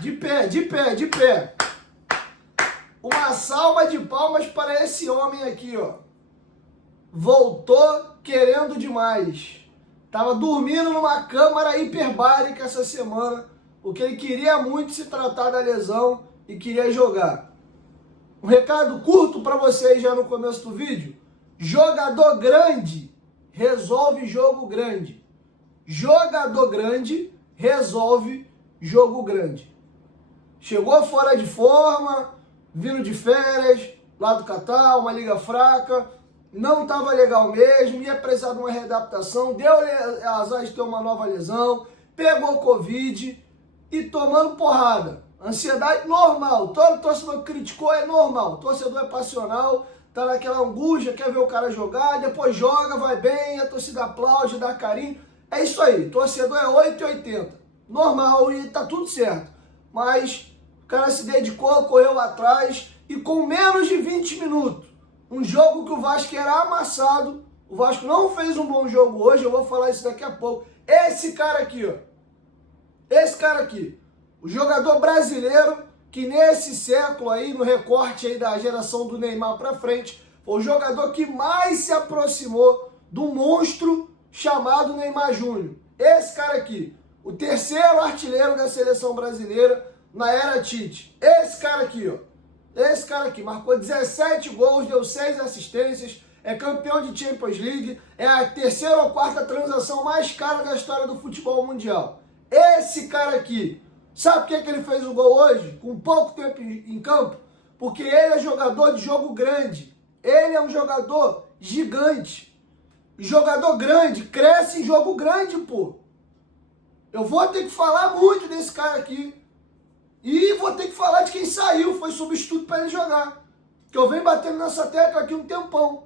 De pé, de pé, de pé. Uma salva de palmas para esse homem aqui, ó. Voltou querendo demais. Tava dormindo numa câmara hiperbárica essa semana, porque ele queria muito se tratar da lesão e queria jogar. Um recado curto para vocês já no começo do vídeo. Jogador grande resolve jogo grande. Jogador grande resolve jogo grande. Chegou fora de forma, vindo de férias, lá do Catar, uma liga fraca, não estava legal mesmo, ia precisar de uma readaptação, deu azar de ter uma nova lesão, pegou Covid e tomando porrada. Ansiedade normal, todo torcedor que criticou é normal, torcedor é passional, tá naquela angústia, quer ver o cara jogar, depois joga, vai bem, a torcida aplaude, dá carinho, é isso aí, torcedor é 8,80, normal e tá tudo certo, mas o cara se dedicou, correu atrás e com menos de 20 minutos, um jogo que o Vasco era amassado, o Vasco não fez um bom jogo hoje, eu vou falar isso daqui a pouco, esse cara aqui, ó, esse cara aqui, o jogador brasileiro que nesse século aí, no recorte aí da geração do Neymar pra frente, foi o jogador que mais se aproximou do monstro chamado Neymar Júnior. Esse cara aqui, o terceiro artilheiro da seleção brasileira na era Tite. Esse cara aqui, ó. Esse cara aqui marcou 17 gols, deu 6 assistências, é campeão de Champions League, é a terceira ou quarta transação mais cara da história do futebol mundial. Esse cara aqui, sabe por que ele fez o gol hoje, com pouco tempo em campo? Porque ele é jogador de jogo grande, ele é um jogador gigante. Jogador grande cresce em jogo grande, pô. Eu vou ter que falar muito desse cara aqui. E vou ter que falar de quem saiu, foi substituto para ele jogar. Que eu venho batendo nessa tecla aqui um tempão.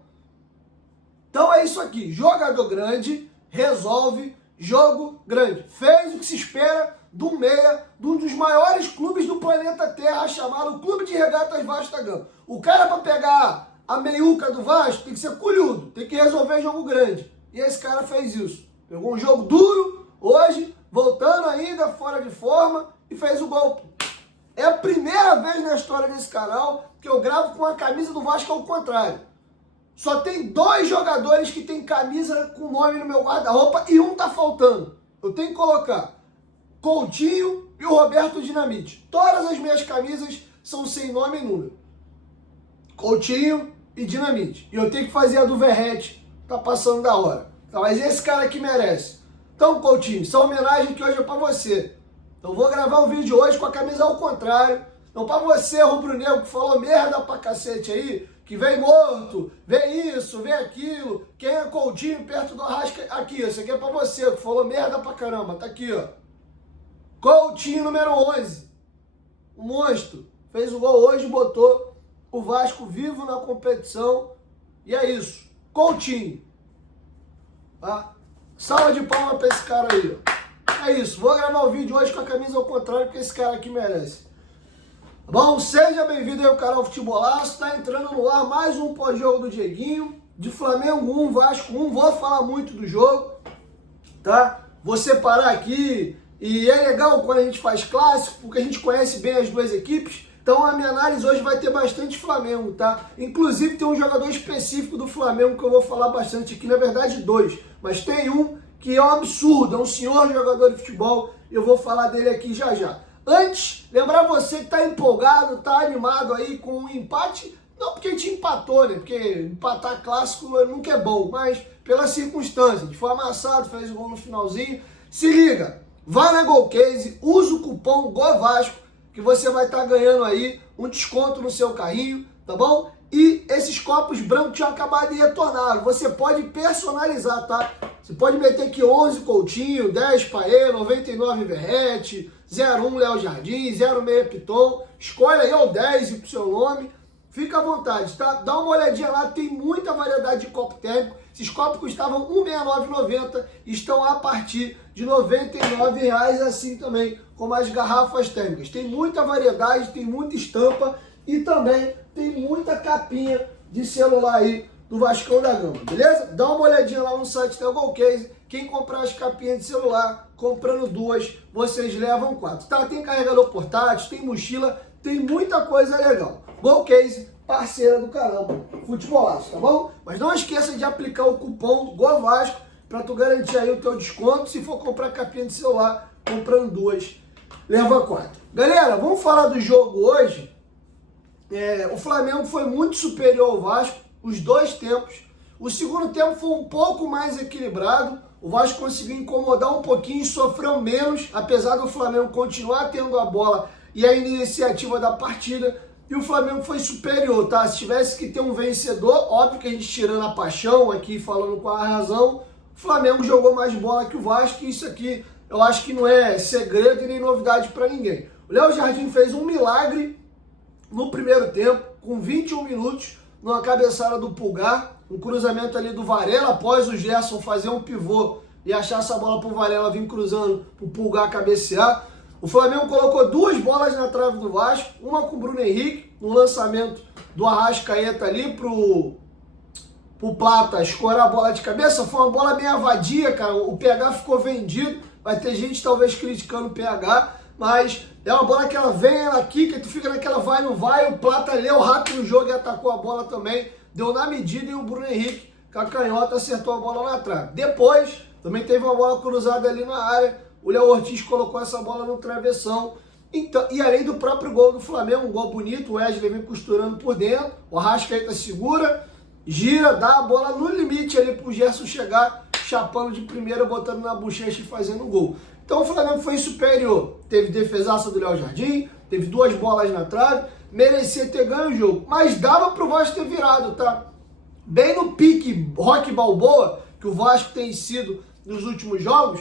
Então é isso aqui. Jogador grande resolve jogo grande. Fez o que se espera do meia, de um dos maiores clubes do planeta Terra, chamado Clube de Regatas Vasco da Gama. O cara para pegar a meiuca do Vasco tem que ser culhudo, tem que resolver jogo grande. E esse cara fez isso. Pegou um jogo duro, hoje, voltando ainda, fora de forma, e fez o gol. É a primeira vez na história desse canal que eu gravo com a camisa do Vasco ao contrário. Só tem 2 jogadores que tem camisa com nome no meu guarda-roupa e um tá faltando. Eu tenho que colocar Coutinho e o Roberto Dinamite. Todas as minhas camisas são sem nome e número. Coutinho e Dinamite. E eu tenho que fazer a do Verrete. Tá passando da hora. Tá, mas esse cara aqui merece. Então, Coutinho, essa homenagem que hoje é pra você. Eu vou gravar um vídeo hoje com a camisa ao contrário. Então, pra você, rubro-negro, que falou merda pra cacete aí, que vem morto, vem isso, vem aquilo, quem é Coutinho perto do Arrasca, aqui, isso aqui é pra você, que falou merda pra caramba, tá aqui, ó. Coutinho, número 11, o monstro, fez o gol hoje, botou o Vasco vivo na competição, e é isso, Coutinho, tá? Salva de palmas pra esse cara aí, ó. É isso, vou gravar o vídeo hoje com a camisa ao contrário, porque esse cara aqui merece. Bom, seja bem-vindo aí ao canal Futebolaço, tá entrando no ar mais um pós-jogo do Dieguinho, de Flamengo 1, Vasco 1, vou falar muito do jogo, tá? Vou separar aqui, e é legal quando a gente faz clássico, porque a gente conhece bem as duas equipes, então a minha análise hoje vai ter bastante Flamengo, tá? Inclusive tem um jogador específico do Flamengo que eu vou falar bastante aqui, na verdade 2, mas tem um que é um absurdo, é um senhor jogador de futebol, eu vou falar dele aqui já já. Antes, lembrar você que tá empolgado, tá animado aí com um empate, não porque a gente empatou, né, porque empatar clássico nunca é bom, mas pela circunstância, a gente foi amassado, fez o gol no finalzinho, se liga, vá na Golcase, usa o cupom GOVASCO, que você vai estar ganhando aí um desconto no seu carrinho, tá bom? E esses copos brancos tinham acabado de retornar. Você pode personalizar, tá? Você pode meter aqui 11 Coutinho, 10 Paê, 99 Verrete, 01 Léo Jardim, 06 Piton. Escolhe aí o 10 e o seu nome. Fica à vontade, tá? Dá uma olhadinha lá, tem muita variedade de copo térmico. Esses copos custavam R$ 169,90 e estão a partir de R$ 99,00 assim também, como as garrafas térmicas. Tem muita variedade, tem muita estampa e também tem muita capinha de celular aí do Vascão da Gama, beleza? Dá uma olhadinha lá no site da Golcase. Quem comprar as capinhas de celular, comprando 2, vocês levam 4. Tá? Tem carregador portátil, tem mochila, tem muita coisa legal. Golcase, parceira do canal Futebolaço, tá bom? Mas não esqueça de aplicar o cupom GOVASCO para tu garantir aí o teu desconto. Se for comprar capinha de celular, comprando 2, leva 4. Galera, vamos falar do jogo hoje. O Flamengo foi muito superior ao Vasco, os dois tempos. O segundo tempo foi um pouco mais equilibrado. O Vasco conseguiu incomodar um pouquinho e sofreu menos, apesar do Flamengo continuar tendo a bola e a iniciativa da partida. E o Flamengo foi superior, tá? Se tivesse que ter um vencedor, óbvio que a gente tirando a paixão aqui, falando com a razão, o Flamengo jogou mais bola que o Vasco, e isso aqui eu acho que não é segredo e nem novidade para ninguém. O Léo Jardim fez um milagre no primeiro tempo, com 21 minutos, numa cabeçada do Pulgar, um cruzamento ali do Varela, após o Gerson fazer um pivô e achar essa bola pro Varela vir cruzando pro Pulgar cabecear. O Flamengo colocou 2 bolas na trave do Vasco, uma com o Bruno Henrique, no lançamento do Arrascaeta ali pro Plata escorar a bola de cabeça. Foi uma bola meio vadia, cara, o PH ficou vendido, vai ter gente talvez criticando o PH, mas é uma bola que ela vem, ela quica, tu fica naquela vai, não vai, o Plata leu rápido no jogo e atacou a bola também, deu na medida, e o Bruno Henrique, com a canhota, acertou a bola na trave. Depois, também teve uma bola cruzada ali na área, o Léo Ortiz colocou essa bola no travessão, então, e além do próprio gol do Flamengo, um gol bonito, o Wesley vem costurando por dentro, o Arrascaeta segura, gira, dá a bola no limite ali pro Gerson chegar, chapando de primeira, botando na bochecha e fazendo o gol. Então o Flamengo foi superior, teve defesaça do Léo Jardim, teve 2 bolas na trave, merecia ter ganho o jogo, mas dava pro Vasco ter virado, tá? Bem no pique Rock Balboa, que o Vasco tem sido nos últimos jogos,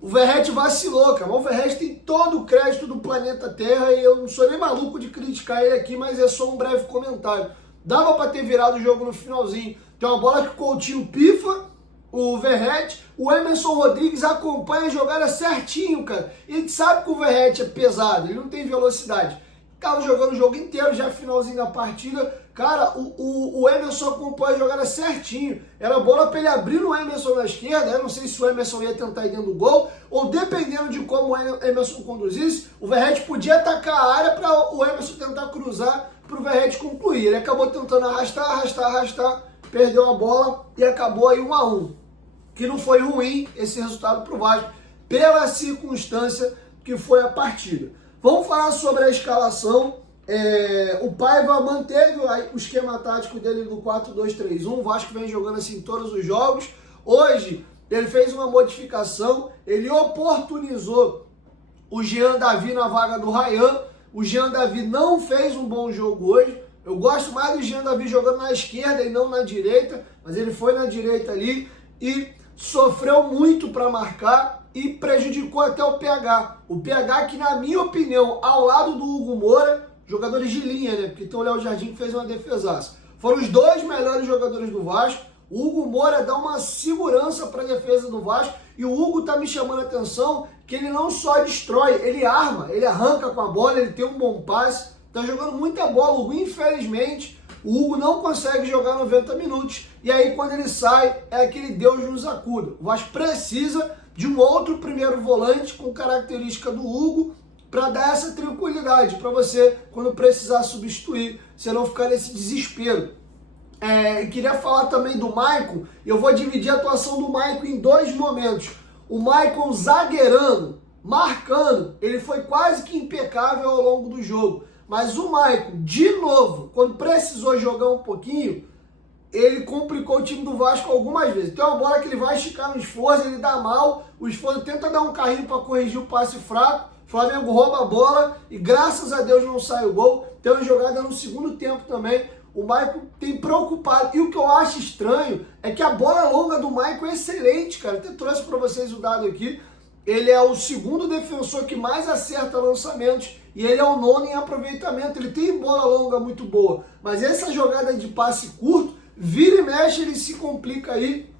o Verratti vacilou, cara. O Verratti tem todo o crédito do planeta Terra e eu não sou nem maluco de criticar ele aqui, mas é só um breve comentário. Dava para ter virado o jogo no finalzinho. Tem uma bola que o Coutinho pifa, o Verratti, o Emerson Rodrigues acompanha a jogada certinho, cara. E a gente sabe que o Verratti é pesado, ele não tem velocidade. Tava jogando o jogo inteiro, já finalzinho da partida. Cara, o Emerson acompanha a jogada certinho. Era bola para ele abrir no Emerson na esquerda. Eu não sei se o Emerson ia tentar ir dentro do gol, ou dependendo de como o Emerson conduzisse, o Verratti podia atacar a área para o Emerson tentar cruzar para o Verratti concluir. Ele acabou tentando arrastar, perdeu a bola e acabou aí 1-1. Que não foi ruim esse resultado para o Vasco, pela circunstância que foi a partida. Vamos falar sobre a escalação. O Paiva manteve o esquema tático dele do 4-2-3-1. O Vasco vem jogando assim em todos os jogos. Hoje ele fez uma modificação. Ele oportunizou o Jean Davi na vaga do Ryan. O Jean Davi não fez um bom jogo hoje. Eu gosto mais do Jean Davi jogando na esquerda e não na direita, mas ele foi na direita ali e sofreu muito para marcar e prejudicou até o PH. O PH que, na minha opinião, ao lado do Hugo Moura, jogadores de linha, né? Porque tem o Léo Jardim que fez uma defesaça. Foram os 2 melhores jogadores do Vasco. O Hugo Moura dá uma segurança para a defesa do Vasco. E o Hugo tá me chamando a atenção que ele não só destrói, ele arma, ele arranca com a bola, ele tem um bom passe. Tá jogando muita bola. O Hugo, infelizmente, o Hugo não consegue jogar 90 minutos. E aí, quando ele sai, é aquele Deus nos acuda. O Vasco precisa de um outro primeiro volante com característica do Hugo para dar essa tranquilidade para você, quando precisar substituir, você não ficar nesse desespero. Queria falar também do Maicon. Eu vou dividir a atuação do Maicon em 2 momentos. O Maicon zagueirando, marcando, ele foi quase que impecável ao longo do jogo. Mas o Maicon, de novo, quando precisou jogar um pouquinho, ele complicou o time do Vasco algumas vezes. Tem uma bola que ele vai esticar no esforço, ele dá mal, o esforço tenta dar um carrinho para corrigir o passe fraco, o Flamengo rouba a bola e graças a Deus não sai o gol. Tem uma jogada no segundo tempo também, o Maicon tem preocupado. E o que eu acho estranho é que a bola longa do Maicon é excelente, cara. Até trouxe para vocês o dado aqui. Ele é o 2º defensor que mais acerta lançamentos e ele é o 9º em aproveitamento. Ele tem bola longa muito boa, mas essa jogada de passe curto, vira e mexe, ele se complica aí.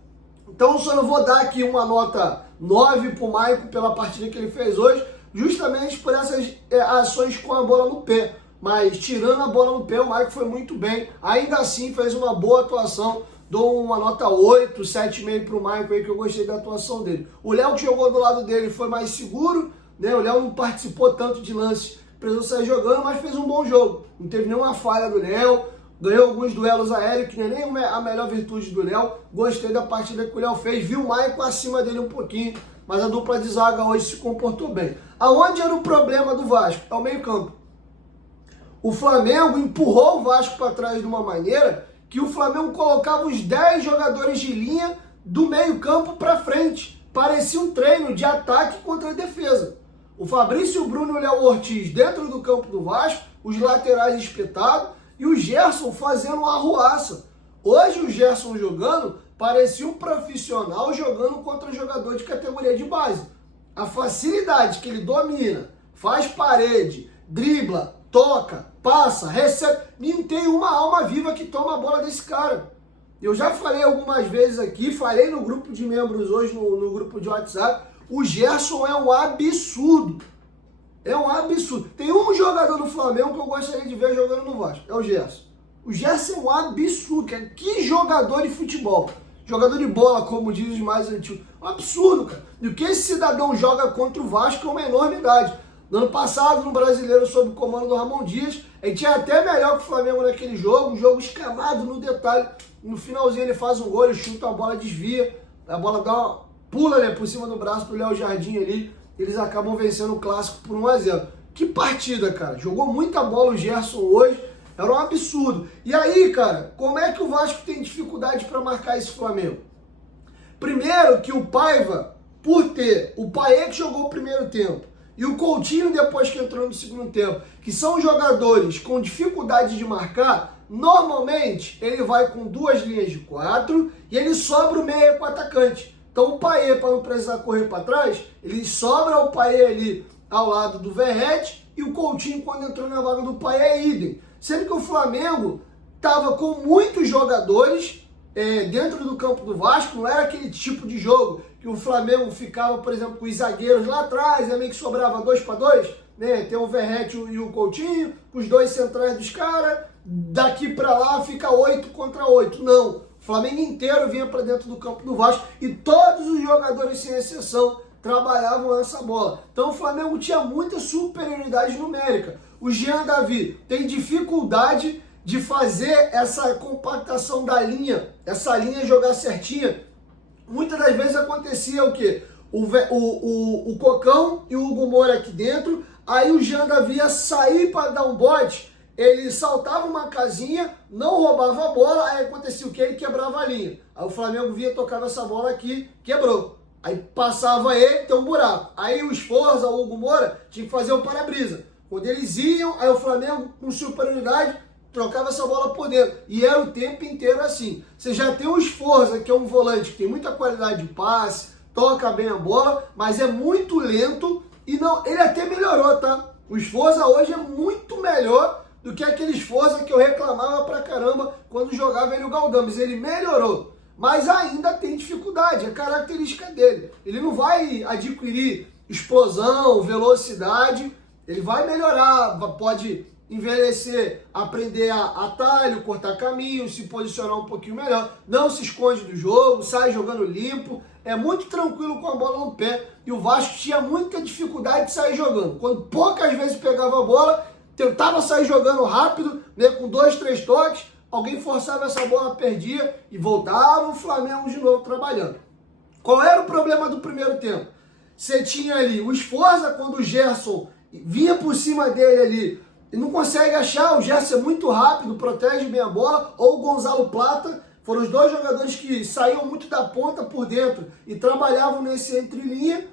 Então eu só não vou dar aqui uma nota 9 pro Maicon pela partida que ele fez hoje, justamente por essas ações com a bola no pé. Mas tirando a bola no pé, o Maicon foi muito bem. Ainda assim, fez uma boa atuação. Dou uma nota 8, 7,5 para o Maicon aí, que eu gostei da atuação dele. O Léo que jogou do lado dele foi mais seguro, né? O Léo não participou tanto de lances, precisou sair jogando, mas fez um bom jogo. Não teve nenhuma falha do Léo. Ganhou alguns duelos aéreos, que não é nem a melhor virtude do Léo. Gostei da partida que o Léo fez. Vi o Maicon acima dele um pouquinho, mas a dupla de zaga hoje se comportou bem. Aonde era o problema do Vasco? É o meio-campo. O Flamengo empurrou o Vasco para trás de uma maneira que o Flamengo colocava os 10 jogadores de linha do meio-campo para frente. Parecia um treino de ataque contra a defesa. O Fabrício, o Bruno e o Léo Ortiz dentro do campo do Vasco, os laterais espetados, e o Gerson fazendo uma arruaça. Hoje o Gerson jogando parecia um profissional jogando contra um jogador de categoria de base. A facilidade que ele domina, faz parede, dribla, toca, passa, recebe. Não tem uma alma viva que toma a bola desse cara. Eu já falei algumas vezes aqui, falei no grupo de membros hoje, no grupo de WhatsApp, o Gerson é um absurdo. É um absurdo. Tem um jogador do Flamengo que eu gostaria de ver jogando no Vasco. É o Gerson. O Gerson é um absurdo, cara. Que jogador de futebol. Jogador de bola, como diz os mais antigos. Um absurdo, cara. E o que esse cidadão joga contra o Vasco é uma enormidade. No ano passado, no Brasileiro, sob o comando do Ramon Dias, ele tinha até melhor que o Flamengo naquele jogo. Um jogo escavado no detalhe. No finalzinho ele faz um gol, ele chuta, a bola desvia. A bola dá uma pula, né, por cima do braço do Léo Jardim ali. Eles acabam vencendo o Clássico por 1-0. Que partida, cara. Jogou muita bola o Gerson hoje. Era um absurdo. E aí, cara, como é que o Vasco tem dificuldade para marcar esse Flamengo? Primeiro que o Paiva, por ter o Paê que jogou o primeiro tempo e o Coutinho depois que entrou no segundo tempo, que são jogadores com dificuldade de marcar, normalmente ele vai com 2 linhas de 4 e ele sobra o meia com o atacante. Então o Paê, para não precisar correr para trás, ele sobra o Paê ali ao lado do Verratti e o Coutinho, quando entrou na vaga do Paê, é idem. Sendo que o Flamengo estava com muitos jogadores dentro do campo do Vasco, não era aquele tipo de jogo que o Flamengo ficava, por exemplo, com os zagueiros lá atrás, meio que sobrava 2 para 2, né? Tem o Verratti e o Coutinho, com os 2 centrais dos caras, daqui para lá fica 8 contra 8. Não. O Flamengo inteiro vinha para dentro do campo do Vasco e todos os jogadores, sem exceção, trabalhavam essa bola. Então o Flamengo tinha muita superioridade numérica. O Jean Davi tem dificuldade de fazer essa compactação da linha, essa linha jogar certinha. Muitas das vezes acontecia o quê? O Cocão e o Hugo Moura aqui dentro, aí o Jean Davi ia sair para dar um bote, ele saltava uma casinha, não roubava a bola, aí acontecia o que? Ele quebrava a linha. Aí o Flamengo via, tocava essa bola aqui, quebrou. Aí passava ele, tem um buraco. Aí o Sforza, o Hugo Moura, tinha que fazer o para-brisa. Quando eles iam, aí o Flamengo, com superioridade, trocava essa bola por dentro. E era o tempo inteiro assim. Você já tem o Sforza, que é um volante que tem muita qualidade de passe, toca bem a bola, mas é muito lento e não, ele até melhorou, tá? O Sforza hoje é muito melhor do que aquele Sforza que eu reclamava pra caramba quando jogava ele o Galdames. Ele melhorou, mas ainda tem dificuldade, é característica dele. Ele não vai adquirir explosão, velocidade, ele vai melhorar, pode envelhecer, aprender a atalho, cortar caminho, se posicionar um pouquinho melhor, não se esconde do jogo, sai jogando limpo, é muito tranquilo com a bola no pé, e o Vasco tinha muita dificuldade de sair jogando. Quando poucas vezes pegava a bola, tentava sair jogando rápido, né, com 2, 3 toques, alguém forçava essa bola, perdia e voltava o Flamengo de novo trabalhando. Qual era o problema do primeiro tempo? Você tinha ali o Sforza, quando o Gerson vinha por cima dele ali, e não consegue achar, o Gerson é muito rápido, protege bem a bola, ou o Gonzalo Plata, foram os 2 jogadores que saíam muito da ponta por dentro e trabalhavam nesse entrelinha.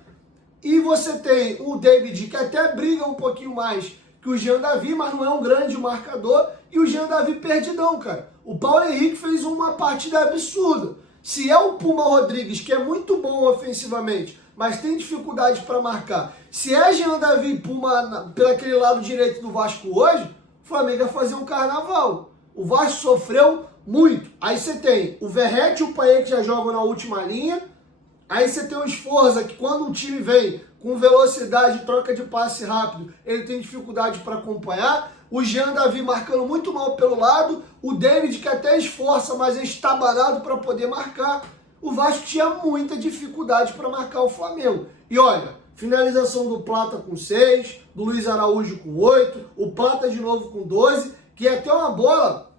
E você tem o David, que até briga um pouquinho mais que o Jean Davi, mas não é um grande marcador, e o Jean Davi perdidão, cara. O Paulo Henrique fez uma partida absurda. Se é o Puma Rodrigues, que é muito bom ofensivamente, mas tem dificuldade para marcar, se é Jean Davi e Puma pelo aquele lado direito do Vasco hoje, o Flamengo vai fazer um carnaval. O Vasco sofreu muito. Aí você tem o Verratti e o Paê que já jogam na última linha, aí você tem o Sforza, que quando o time vem com velocidade, troca de passe rápido, ele tem dificuldade para acompanhar. O Jean Davi marcando muito mal pelo lado, o David que até esforça, mas é estabanado para poder marcar. O Vasco tinha muita dificuldade para marcar o Flamengo. E olha, finalização do Plata com 6, do Luiz Araújo com 8, o Plata de novo com 12, que é até uma bola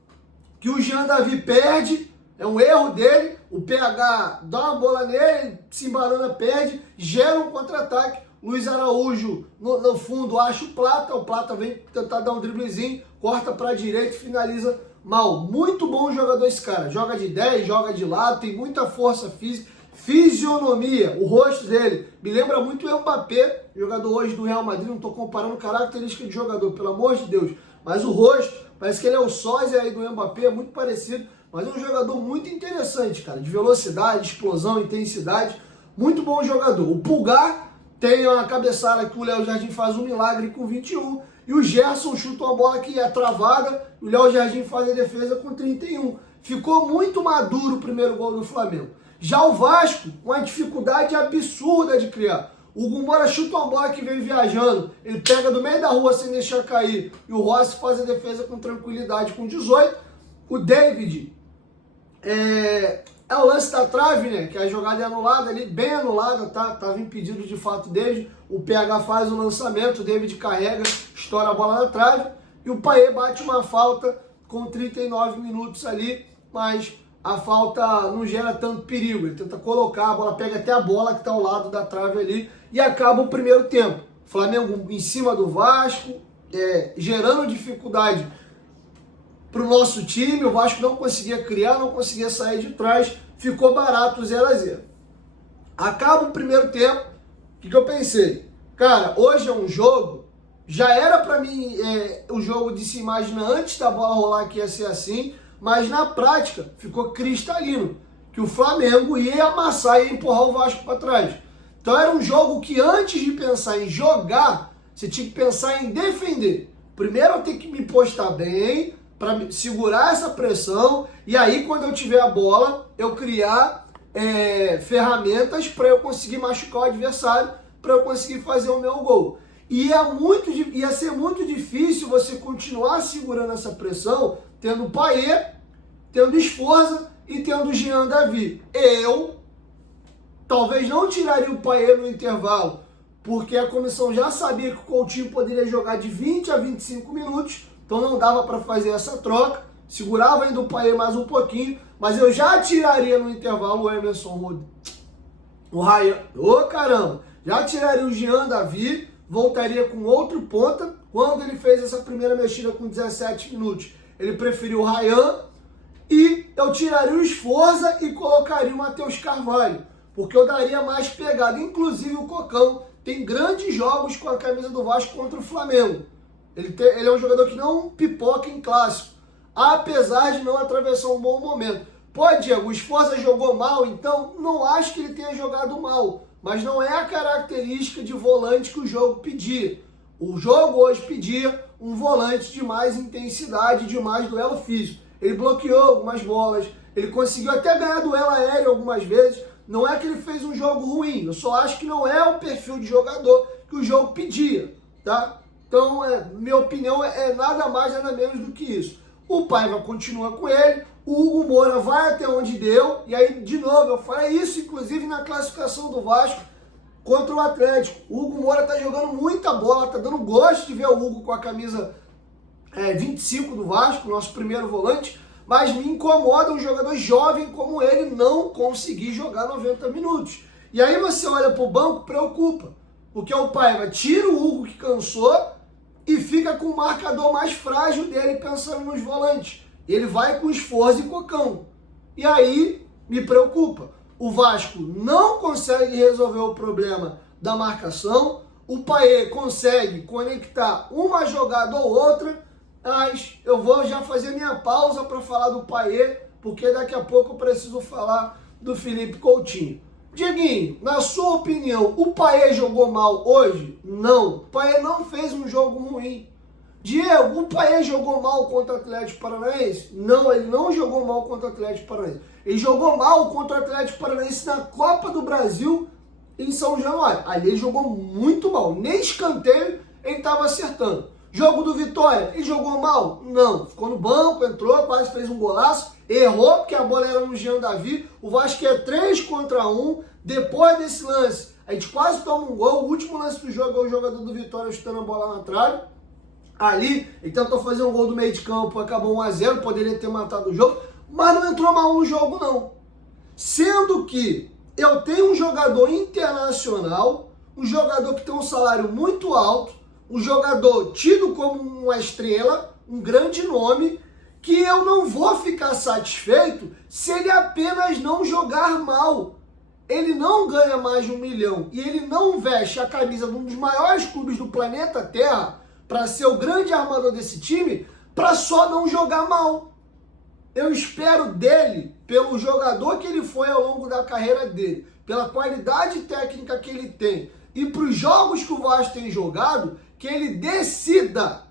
que o Jean Davi perde, é um erro dele, o PH dá uma bola nele, se embanana, perde, gera um contra-ataque, Luiz Araújo no fundo acha o Plata vem tentar dar um driblezinho, corta para a direita e finaliza mal. Muito bom jogador esse cara, joga de 10, joga de lado, tem muita força física, fisionomia, o rosto dele me lembra muito o Mbappé, jogador hoje do Real Madrid, não estou comparando característica de jogador, pelo amor de Deus, mas o rosto, parece que ele é o sósia aí do Mbappé, é muito parecido, mas é um jogador muito interessante, cara, de velocidade, explosão, intensidade, muito bom jogador. O Pulgar tem uma cabeçada que o Léo Jardim faz um milagre com 21, e o Gerson chuta uma bola que é travada, o Léo Jardim faz a defesa com 31. Ficou muito maduro o primeiro gol do Flamengo. Já o Vasco, uma dificuldade absurda de criar. O Hugo Moura chuta uma bola que vem viajando, ele pega do meio da rua sem deixar cair, e o Rossi faz a defesa com tranquilidade com 18. O David é o lance da trave, né? Que a jogada é anulada ali, bem anulada, tá? Tava impedido de fato o David. O PH faz o lançamento, o David carrega, estoura a bola na trave. E o Payet bate uma falta com 39 minutos ali, mas a falta não gera tanto perigo. Ele tenta colocar, a bola pega até a bola que tá ao lado da trave ali e acaba o primeiro tempo. Flamengo em cima do Vasco, gerando dificuldade para o nosso time, o Vasco não conseguia criar, não conseguia sair de trás, ficou barato 0-0. Acaba o primeiro tempo, o que eu pensei? Cara, hoje é um jogo, já era para mim o jogo de se imaginar antes da bola rolar que ia ser assim, mas na prática ficou cristalino, que o Flamengo ia amassar e ia empurrar o Vasco para trás. Então era um jogo que antes de pensar em jogar, você tinha que pensar em defender. Primeiro eu tenho que me postar bem, para segurar essa pressão, e aí quando eu tiver a bola, eu criar ferramentas para eu conseguir machucar o adversário, para eu conseguir fazer o meu gol. E ia ser muito difícil você continuar segurando essa pressão, tendo o Payet, tendo Sforza e tendo o Jean Davi. Eu talvez não tiraria o Payet no intervalo, porque a comissão já sabia que o Coutinho poderia jogar de 20 a 25 minutos, então não dava para fazer essa troca, segurava ainda o Payet mais um pouquinho, mas eu já tiraria no intervalo o Emerson, o Ryan, caramba, já tiraria o Jean Davi, voltaria com outro ponta. Quando ele fez essa primeira mexida com 17 minutos, ele preferiu o Ryan, e eu tiraria o Sforza e colocaria o Matheus Carvalho, porque eu daria mais pegada. Inclusive o Cocão tem grandes jogos com a camisa do Vasco contra o Flamengo. Ele é um jogador que não pipoca em clássico, apesar de não atravessar um bom momento. Pô, Diego, o Sforza jogou mal, então não acho que ele tenha jogado mal, mas não é a característica de volante que o jogo pedia. O jogo hoje pedia um volante de mais intensidade, de mais duelo físico. Ele bloqueou algumas bolas, ele conseguiu até ganhar duelo aéreo algumas vezes. Não é que ele fez um jogo ruim, eu só acho que não é o perfil de jogador que o jogo pedia, tá? Então, minha opinião é nada mais, nada menos do que isso. O Paiva continua com ele, o Hugo Moura vai até onde deu, e aí, de novo, eu falei isso, inclusive, na classificação do Vasco contra o Atlético. O Hugo Moura tá jogando muita bola, tá dando gosto de ver o Hugo com a camisa 25 do Vasco, nosso primeiro volante, mas me incomoda um jogador jovem como ele não conseguir jogar 90 minutos. E aí você olha pro banco, preocupa, porque o Paiva tira o Hugo que cansou e fica com o marcador mais frágil dele pensando nos volantes. Ele vai com Sforza e Cocão. E aí me preocupa. O Vasco não consegue resolver o problema da marcação. O Payet consegue conectar uma jogada ou outra. Mas eu vou já fazer minha pausa para falar do Payet, porque daqui a pouco eu preciso falar do Felipe Coutinho. Dieguinho, na sua opinião, o Payet jogou mal hoje? Não. O Payet não fez um jogo ruim. Diego, o Payet jogou mal contra o Atlético Paranaense? Não, ele não jogou mal contra o Atlético Paranaense. Ele jogou mal contra o Atlético Paranaense na Copa do Brasil em São Januário. Ali ele jogou muito mal. Nem escanteio ele estava acertando. Jogo do Vitória, ele jogou mal? Não. Ficou no banco, entrou, quase fez um golaço. Errou, porque a bola era no Jean Davi. O Vasco é 3 contra 1. Depois desse lance, a gente quase toma um gol. O último lance do jogo é o jogador do Vitória chutando a bola na trave. Ali, ele tentou fazer um gol do meio de campo, acabou 1-0, poderia ter matado o jogo. Mas não entrou mal no jogo, não. Sendo que eu tenho um jogador internacional, um jogador que tem um salário muito alto, um jogador tido como uma estrela, um grande nome, que eu não vou ficar satisfeito se ele apenas não jogar mal. Ele não ganha mais de 1 milhão e ele não veste a camisa de um dos maiores clubes do planeta Terra para ser o grande armador desse time, para só não jogar mal. Eu espero dele, pelo jogador que ele foi ao longo da carreira dele, pela qualidade técnica que ele tem e para os jogos que o Vasco tem jogado, que ele decida.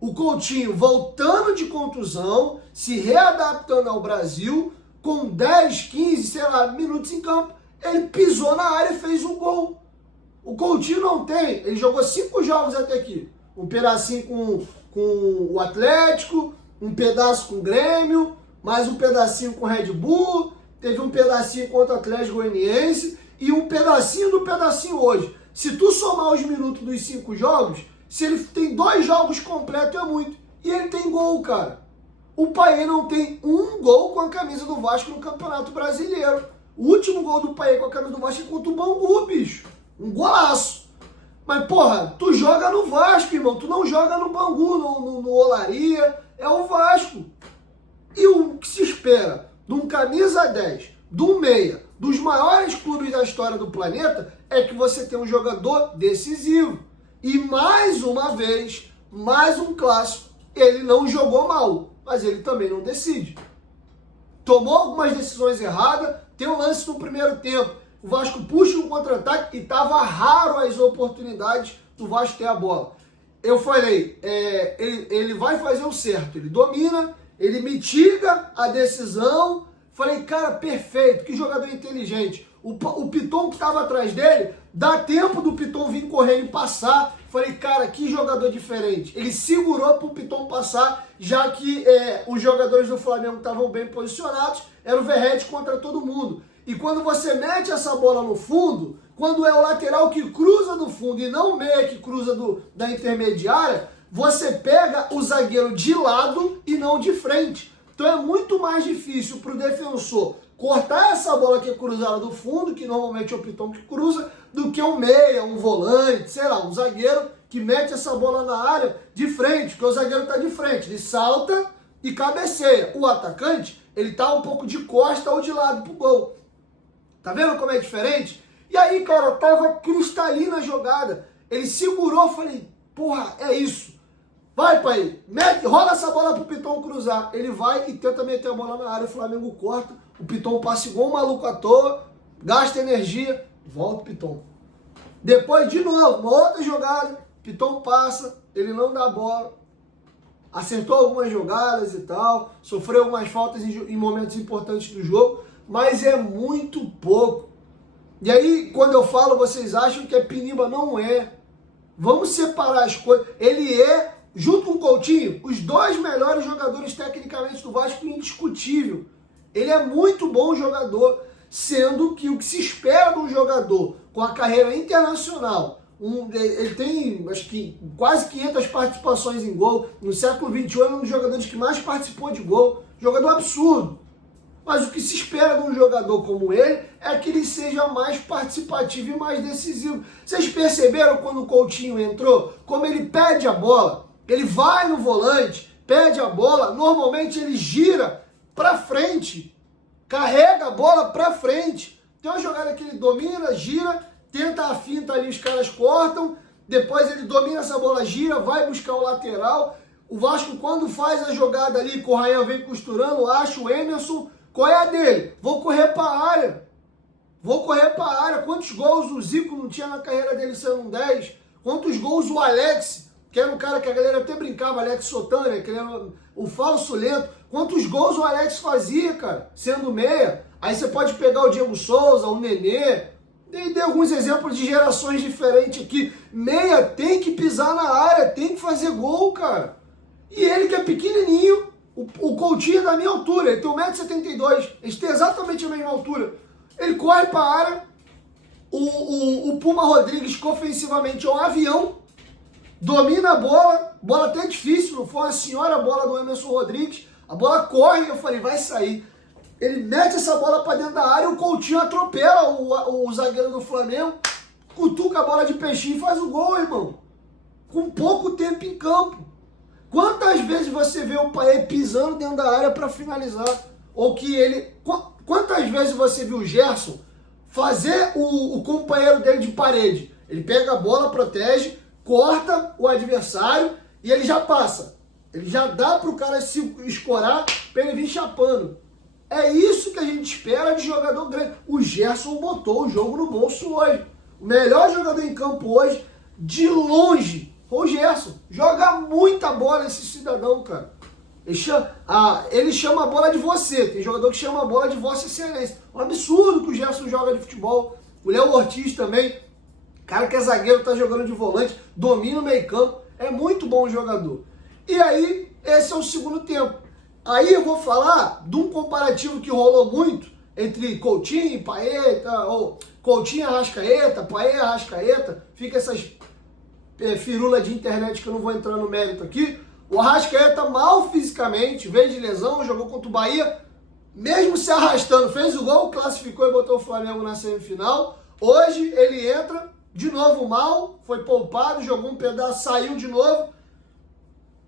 O Coutinho voltando de contusão, se readaptando ao Brasil, com 10, 15, sei lá, minutos em campo, ele pisou na área e fez um gol. O Coutinho não tem, ele jogou 5 jogos até aqui. Um pedacinho com o Atlético, um pedaço com o Grêmio, mais um pedacinho com o Red Bull, teve um pedacinho contra o Atlético Goianiense e um pedacinho do pedacinho hoje. Se tu somar os minutos dos 5 jogos, se ele tem 2 jogos completos é muito. E ele tem gol, cara. O Payet não tem um gol com a camisa do Vasco no Campeonato Brasileiro. O último gol do Payet com a camisa do Vasco é contra o Bangu, bicho. Um golaço. Mas, porra, tu joga no Vasco, irmão. Tu não joga no Bangu, no Olaria. É o Vasco. E o que se espera de um camisa 10, de um meia, dos maiores clubes da história do planeta, é que você tenha um jogador decisivo. E mais uma vez, mais um clássico, ele não jogou mal, mas ele também não decide. Tomou algumas decisões erradas, tem um lance no primeiro tempo, o Vasco puxa um contra-ataque e estava raro as oportunidades do Vasco ter a bola. Eu falei, ele vai fazer o certo, ele domina, ele mitiga a decisão. Falei, cara, perfeito, que jogador inteligente. O Piton que estava atrás dele, dá tempo do Piton vir correndo e passar. Falei, cara, que jogador diferente. Ele segurou para o Piton passar, já que os jogadores do Flamengo estavam bem posicionados, era o Verratti contra todo mundo. E quando você mete essa bola no fundo, quando é o lateral que cruza do fundo e não o meia que cruza da intermediária, você pega o zagueiro de lado e não de frente. Então é muito mais difícil para o defensor cortar essa bola que é cruzada do fundo, que normalmente é o Piton que cruza, do que um meia, um volante, sei lá, um zagueiro que mete essa bola na área de frente, porque o zagueiro está de frente, ele salta e cabeceia. O atacante, ele tá um pouco de costa ou de lado pro gol. Tá vendo como é diferente? E aí, cara, tava cristalina a jogada. Ele segurou, falei, porra, é isso. Vai, pai, rola essa bola pro Piton cruzar. Ele vai e tenta meter a bola na área, o Flamengo corta, o Piton passa igual um maluco à toa, gasta energia, volta o Piton. Depois, de novo, uma outra jogada, Piton passa, ele não dá a bola, acertou algumas jogadas e tal, sofreu algumas faltas em momentos importantes do jogo, mas é muito pouco. E aí, quando eu falo, vocês acham que é Piniba? Não é. Vamos separar as coisas. Ele é, junto com o Coutinho, os 2 melhores jogadores tecnicamente do Vasco, indiscutível. Ele é muito bom jogador, sendo que o que se espera de um jogador com a carreira internacional, ele tem, acho que, quase 500 participações em gol, no século XXI é um dos jogadores que mais participou de gol, jogador absurdo. Mas o que se espera de um jogador como ele é que ele seja mais participativo e mais decisivo. Vocês perceberam quando o Coutinho entrou? Como ele pede a bola, ele vai no volante, pede a bola, normalmente ele gira para frente, carrega a bola para frente. Tem uma jogada que ele domina, gira, tenta a finta ali, os caras cortam, depois ele domina essa bola, gira, vai buscar o lateral. O Vasco, quando faz a jogada ali, o Rayan vem costurando, acha o Emerson. Qual é a dele? Vou correr para a área. Vou correr para a área. Quantos gols o Zico não tinha na carreira dele sendo um 10? Quantos gols o Alex, que era um cara que a galera até brincava, Alex Sotânia, que era o falso lento. Quantos gols o Alex fazia, cara, sendo meia? Aí você pode pegar o Diego Souza, o Nenê, Dei alguns exemplos de gerações diferentes aqui. Meia tem que pisar na área, tem que fazer gol, cara. E ele que é pequenininho, o Coutinho é da minha altura, ele tem 1,72m, eles têm exatamente a mesma altura. Ele corre para a área, o Puma Rodrigues, que ofensivamente é um avião, domina a bola até difícil, não foi uma senhora bola do Emerson Rodrigues, a bola corre, eu falei, vai sair. Ele mete essa bola para dentro da área, o Coutinho atropela o zagueiro do Flamengo, cutuca a bola de peixinho e faz o gol, irmão. Com pouco tempo em campo. Quantas vezes você vê o Payet pisando dentro da área para finalizar? Ou que ele... Quantas vezes você viu o Gerson fazer o companheiro dele de parede? Ele pega a bola, protege, corta o adversário e ele já passa. Ele já dá para o cara se escorar para ele vir chapando. É isso que a gente espera de jogador grande. O Gerson botou o jogo no bolso hoje. O melhor jogador em campo hoje, de longe, foi o Gerson. Joga muita bola esse cidadão, cara. Ele chama a bola de você. Tem jogador que chama a bola de Vossa Excelência. Um absurdo que o Gerson joga de futebol. O Léo Ortiz também. Cara que é zagueiro, tá jogando de volante, domina o meio campo. É muito bom jogador. E aí, esse é o segundo tempo. Aí eu vou falar de um comparativo que rolou muito entre Coutinho e Payet, ou Coutinho e Arrascaeta, Payet e Arrascaeta. Fica essas firulas de internet que eu não vou entrar no mérito aqui. O Arrascaeta mal fisicamente, veio de lesão, jogou contra o Bahia, mesmo se arrastando, fez o gol, classificou e botou o Flamengo na semifinal. Hoje ele entra de novo mal, foi poupado, jogou um pedaço, saiu de novo.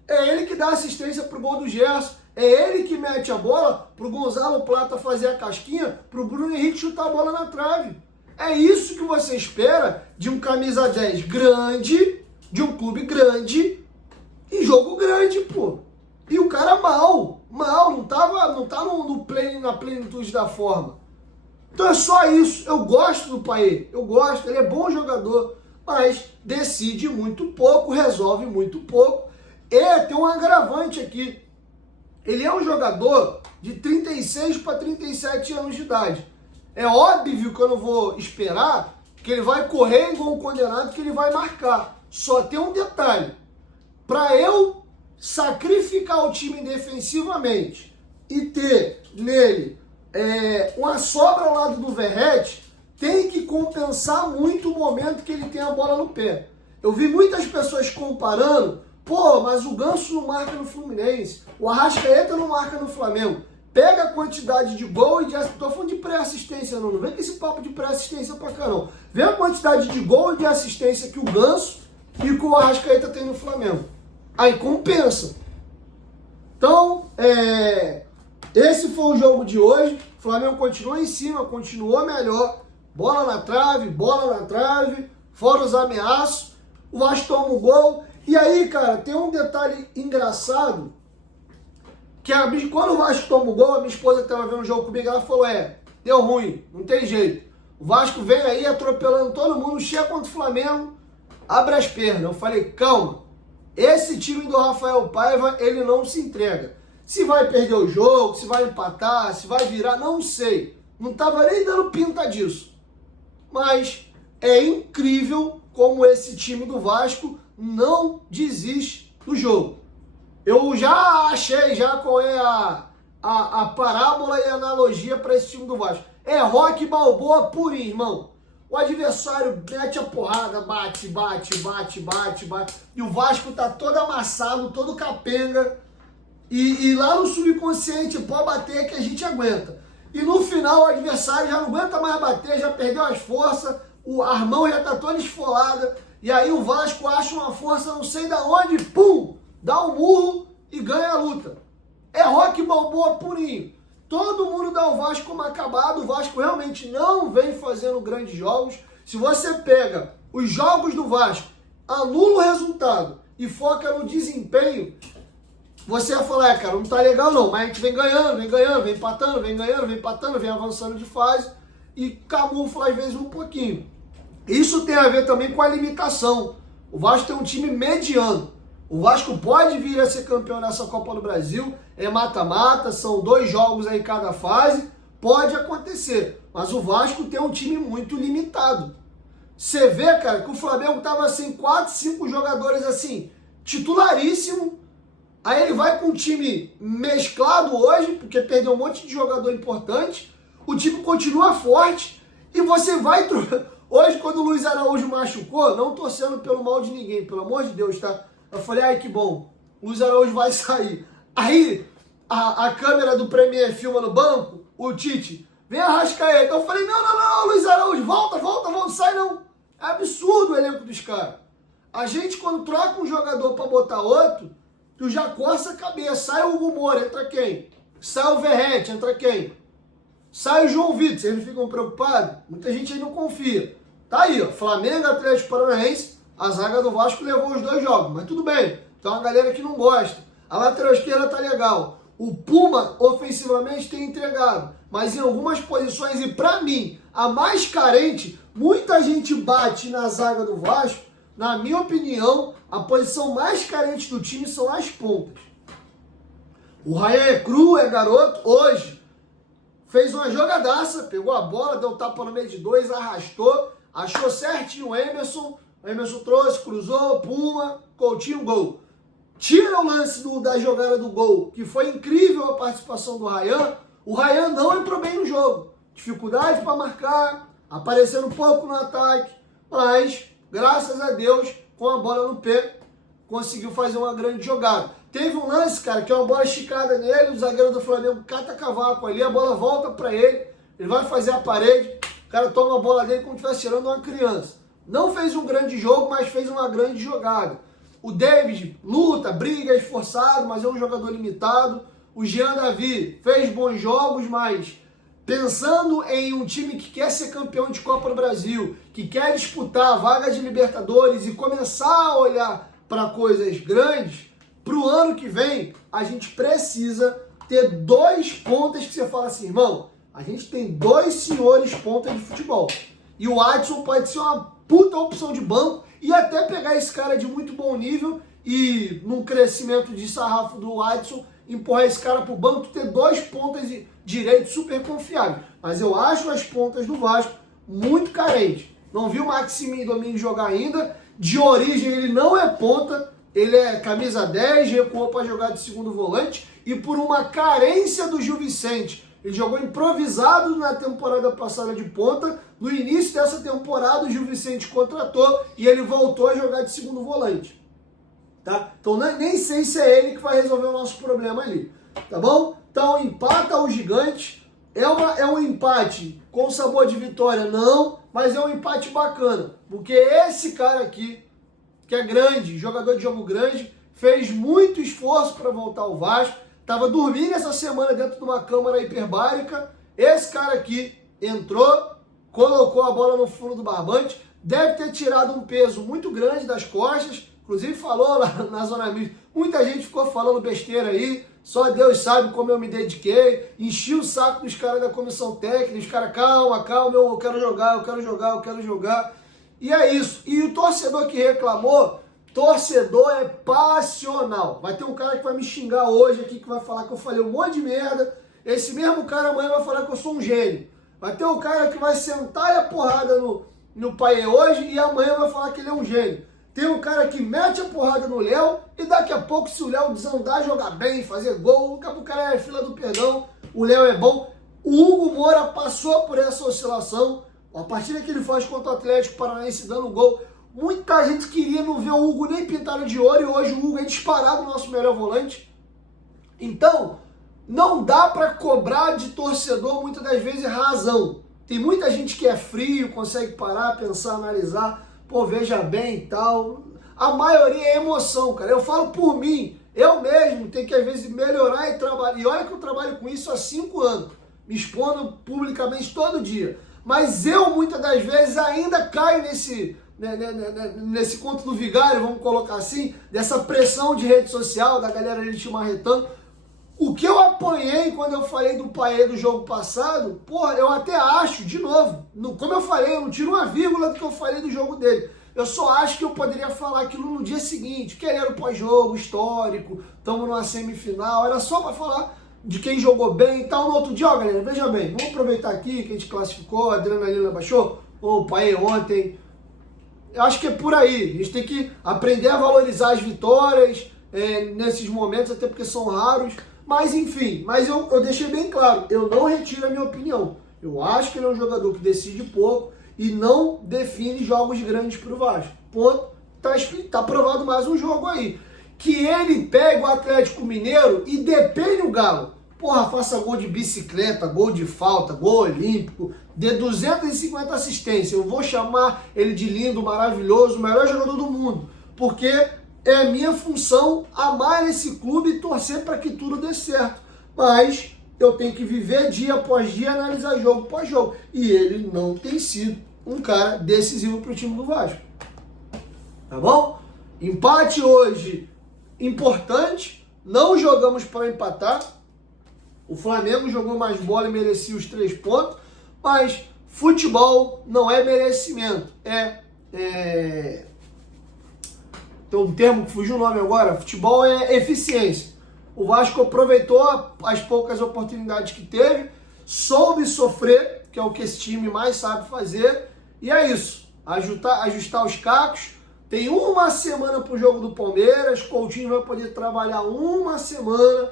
É ele que dá assistência pro gol do Gerson. É ele que mete a bola pro Gonzalo Plata fazer a casquinha, pro Bruno Henrique chutar a bola na trave. É isso que você espera de um camisa 10 grande, de um clube grande, em jogo grande, pô. E o cara mal, não tá na plenitude da forma. Então é só isso. Eu gosto do Payet, ele é bom jogador, mas decide muito pouco, resolve muito pouco. E tem um agravante aqui. Ele é um jogador de 36 para 37 anos de idade. É óbvio que eu não vou esperar que ele vai correr igual um condenado, que ele vai marcar. Só tem um detalhe. Para eu sacrificar o time defensivamente e ter nele uma sobra ao lado do Verratti, tem que compensar muito o momento que ele tem a bola no pé. Eu vi muitas pessoas comparando. Pô, mas o Ganso não marca no Fluminense, o Arrascaeta não marca no Flamengo. Pega a quantidade de gol e de... Tô falando de pré-assistência, não vem com esse papo de pré-assistência pra cá, não. Vê a quantidade de gol e de assistência que o Ganso e que o Arrascaeta tem no Flamengo. Aí compensa. Então, esse foi o jogo de hoje. O Flamengo continuou em cima, continuou melhor. Bola na trave, fora os ameaços. O Vasco toma o gol. E aí, cara, tem um detalhe engraçado, que quando o Vasco toma o gol, a minha esposa que estava vendo o jogo comigo, ela falou, deu ruim, não tem jeito. O Vasco vem aí atropelando todo mundo, chega contra o Flamengo, abre as pernas. Eu falei, calma, esse time do Rafael Paiva, ele não se entrega. Se vai perder o jogo, se vai empatar, se vai virar, não sei. Não estava nem dando pinta disso. Mas é incrível como esse time do Vasco não desiste do jogo. Eu já achei qual é a parábola e a analogia para esse time do Vasco. É Rock Balboa purinho, irmão. O adversário mete a porrada, bate. E o Vasco tá todo amassado, todo capenga. E lá no subconsciente, pode bater que a gente aguenta. E no final o adversário já não aguenta mais bater, já perdeu as forças, a mão já tá toda esfolada. E aí o Vasco acha uma força não sei da onde, pum, dá um murro e ganha a luta. É Rock Balboa purinho. Todo mundo dá o Vasco como acabado. O Vasco realmente não vem fazendo grandes jogos. Se você pega os jogos do Vasco, anula o resultado e foca no desempenho, você vai falar, cara, não tá legal não, mas a gente vem ganhando, vem empatando, vem ganhando, vem empatando, vem avançando de fase e camufla às vezes um pouquinho. Isso tem a ver também com a limitação. O Vasco tem um time mediano. O Vasco pode vir a ser campeão nessa Copa do Brasil, é mata-mata, são 2 jogos aí cada fase, pode acontecer. Mas o Vasco tem um time muito limitado. Você vê, cara, que o Flamengo tava sem 4, 5 jogadores assim, titularíssimo. Aí ele vai com um time mesclado hoje, porque perdeu um monte de jogador importante. O time continua forte. E você vai... Hoje, quando o Luiz Araújo machucou, não torcendo pelo mal de ninguém, pelo amor de Deus, tá? Eu falei, ai, que bom, o Luiz Araújo vai sair. Aí, a câmera do Premier filma no banco, o Tite, vem Arrascaeta. Então eu falei, não, Luiz Araújo, volta, sai não. É absurdo o elenco dos caras. A gente, quando troca um jogador pra botar outro, tu já coça a cabeça. Sai o Hugo Moura, entra quem? Sai o Verrete, entra quem? Sai o João Vitor, vocês não ficam preocupados? Muita gente aí não confia. Tá aí, ó, Flamengo, Atlético Paranaense, a zaga do Vasco levou os 2 jogos, mas tudo bem. Tem uma galera que não gosta. A lateral esquerda tá legal. O Puma, ofensivamente, tem entregado. Mas em algumas posições, e pra mim, a mais carente, muita gente bate na zaga do Vasco. Na minha opinião, a posição mais carente do time são as pontas. O Rayan é cru, é garoto, hoje fez uma jogadaça, pegou a bola, deu tapa no meio de 2, arrastou, achou certinho o Emerson trouxe, cruzou, Puma, Coutinho, gol. Tira o lance da jogada do gol, que foi incrível a participação do Rayan. O Rayan não entrou bem no jogo. Dificuldade para marcar, aparecendo um pouco no ataque, mas, graças a Deus, com a bola no pé, conseguiu fazer uma grande jogada. Teve um lance, cara, que é uma bola esticada nele, o zagueiro do Flamengo cata cavaco ali, a bola volta para ele vai fazer a parede, o cara toma a bola dele como se estivesse tirando uma criança. Não fez um grande jogo, mas fez uma grande jogada. O David luta, briga, é esforçado, mas é um jogador limitado. O Jean Davi fez bons jogos, mas pensando em um time que quer ser campeão de Copa do Brasil, que quer disputar a vaga de Libertadores e começar a olhar para coisas grandes, para o ano que vem, a gente precisa ter 2 pontas que você fala assim, irmão, a gente tem 2 senhores pontas de futebol. E o Adson pode ser uma puta opção de banco e até pegar esse cara de muito bom nível e, num crescimento de sarrafo do Adson, empurrar esse cara pro banco, ter 2 pontas de direito super confiáveis. Mas eu acho as pontas do Vasco muito carentes. Não vi o Maxime Domingues jogar ainda. De origem ele não é ponta, ele é camisa 10, recuou para jogar de segundo volante. E por uma carência do Gil Vicente, ele jogou improvisado na temporada passada de ponta. No início dessa temporada, o Gil Vicente contratou e ele voltou a jogar de segundo volante. Tá? Então nem sei se é ele que vai resolver o nosso problema ali. Tá bom? Então empata o Gigante. É um empate com sabor de vitória? Não, mas é um empate bacana. Porque esse cara aqui, que é grande, jogador de jogo grande, fez muito esforço para voltar ao Vasco. Tava dormindo essa semana dentro de uma câmara hiperbárica. Esse cara aqui entrou, colocou a bola no fundo do barbante, deve ter tirado um peso muito grande das costas, inclusive falou lá na Zona Mista, muita gente ficou falando besteira aí, só Deus sabe como eu me dediquei, enchi o saco dos caras da comissão técnica, os caras, calma, eu quero jogar, e é isso. E o torcedor que reclamou, torcedor é passional. Vai ter um cara que vai me xingar hoje aqui, que vai falar que eu falei um monte de merda. Esse mesmo cara amanhã vai falar que eu sou um gênio. Vai ter um cara que vai sentar a porrada no Paê hoje e amanhã vai falar que ele é um gênio. Tem um cara que mete a porrada no Léo e daqui a pouco, se o Léo desandar, jogar bem, fazer gol, o cara é fila do perdão, o Léo é bom. O Hugo Moura passou por essa oscilação. A partida que ele faz contra o Atlético Paranaense dando gol, muita gente queria não ver o Hugo nem pintado de ouro e hoje o Hugo é disparado o nosso melhor volante. Então, não dá para cobrar de torcedor muitas das vezes razão. Tem muita gente que é frio, consegue parar, pensar, analisar, pô, veja bem e tal. A maioria é emoção, cara. Eu falo por mim, eu mesmo tenho que às vezes melhorar e trabalhar. E olha que eu trabalho com isso há 5 anos, me expondo publicamente todo dia. Mas eu, muitas das vezes, ainda caio nesse conto do vigário, vamos colocar assim, dessa pressão de rede social, da galera ali te marretando. O que eu apanhei quando eu falei do Paê do jogo passado, porra, eu até acho, de novo, como eu falei, eu não tiro uma vírgula do que eu falei do jogo dele. Eu só acho que eu poderia falar aquilo no dia seguinte, que ele era o pós-jogo histórico, estamos numa semifinal, era só para falar de quem jogou bem e tal. No outro dia, ó, galera, veja bem, vamos aproveitar aqui que a gente classificou, a adrenalina baixou, o Paê ontem. Eu acho que é por aí. A gente tem que aprender a valorizar as vitórias nesses momentos, até porque são raros. Mas enfim, eu deixei bem claro, eu não retiro a minha opinião. Eu acho que ele é um jogador que decide pouco e não define jogos grandes para o Vasco. Ponto. Tá aprovado mais um jogo aí. Que ele pegue o Atlético Mineiro e depenhe o Galo. Porra, faça gol de bicicleta, gol de falta, gol olímpico, dê 250 assistências. Eu vou chamar ele de lindo, maravilhoso, o melhor jogador do mundo. Porque é minha função amar esse clube e torcer para que tudo dê certo. Mas eu tenho que viver dia após dia, analisar jogo após jogo. E ele não tem sido um cara decisivo para o time do Vasco. Tá bom? Empate hoje importante. Não jogamos para empatar. O Flamengo jogou mais bola e merecia os 3 pontos. Mas futebol não é merecimento. Tem um termo que fugiu o nome agora. Futebol é eficiência. O Vasco aproveitou as poucas oportunidades que teve. Soube sofrer, que é o que esse time mais sabe fazer. E é isso. Ajustar os cacos. Tem uma semana para o jogo do Palmeiras. Coutinho vai poder trabalhar uma semana.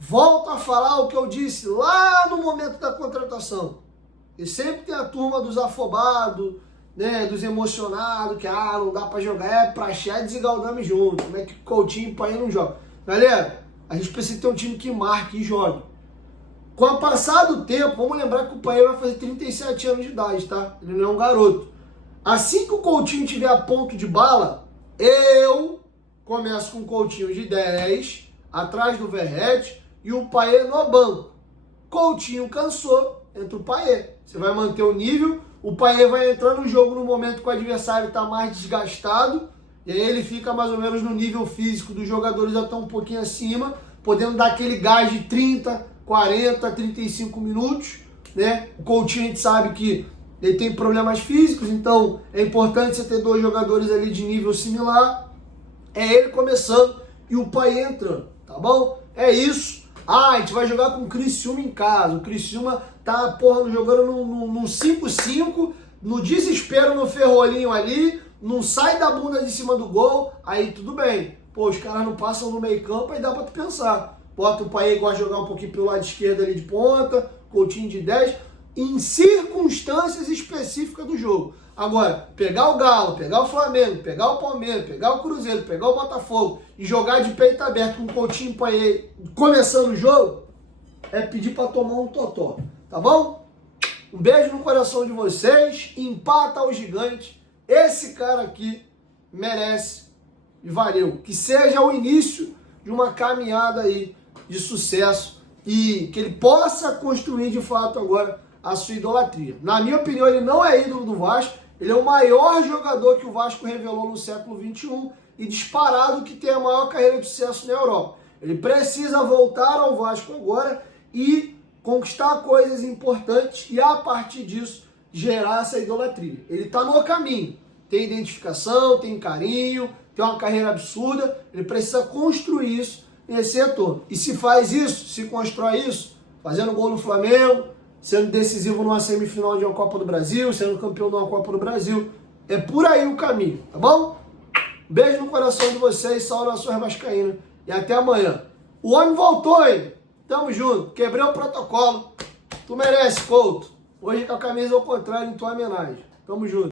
Volto a falar o que eu disse lá no momento da contratação. E sempre tem a turma dos afobados, né, dos emocionados, que não dá para jogar, Praxedes e Galdame junto. Como é que Coutinho e Paê não jogam? Galera, a gente precisa ter um time que marque e jogue. Com o passar do tempo, vamos lembrar que o Paê vai fazer 37 anos de idade, tá? Ele não é um garoto. Assim que o Coutinho tiver a ponto de bala, eu começo com o Coutinho de 10, atrás do Verratti, e o Paê no banco. Coutinho cansou, entra o Paê. Você vai manter o nível, o Paê vai entrar no jogo no momento que o adversário está mais desgastado, e aí ele fica mais ou menos no nível físico dos jogadores até um pouquinho acima, podendo dar aquele gás de 30, 40, 35 minutos, né? O Coutinho a gente sabe que ele tem problemas físicos, então é importante você ter 2 jogadores ali de nível similar. É ele começando e o Paê entrando, tá bom? É isso. A gente vai jogar com o Criciúma em casa. O Criciúma tá, jogando num 5-5, no desespero no ferrolinho ali, não sai da bunda de cima do gol, aí tudo bem. Pô, os caras não passam no meio campo, aí dá pra tu pensar. Bota o Paê, gosta de jogar um pouquinho pelo lado esquerdo ali de ponta, Coutinho de 10, em circunstâncias específicas do jogo. Agora, pegar o Galo, pegar o Flamengo, pegar o Palmeiras, pegar o Cruzeiro, pegar o Botafogo e jogar de peito aberto com o Coutinho e Paê começando o jogo, é pedir para tomar um totó, tá bom? Um beijo no coração de vocês, empata ao gigante, esse cara aqui merece e valeu. Que seja o início de uma caminhada aí de sucesso e que ele possa construir de fato agora a sua idolatria. Na minha opinião, ele não é ídolo do Vasco, ele é o maior jogador que o Vasco revelou no século XXI e disparado que tem a maior carreira de sucesso na Europa. Ele precisa voltar ao Vasco agora e conquistar coisas importantes e a partir disso gerar essa idolatria. Ele está no caminho, tem identificação, tem carinho, tem uma carreira absurda, ele precisa construir isso nesse retorno. E se faz isso, se constrói isso, fazendo gol no Flamengo, sendo decisivo numa semifinal de uma Copa do Brasil, sendo campeão de uma Copa do Brasil. É por aí o caminho, tá bom? Beijo no coração de vocês, saudações vascaínas e até amanhã. O homem voltou, hein? Tamo junto, quebrei o protocolo. Tu merece, Couto. Hoje com a camisa ao contrário em tua homenagem. Tamo junto.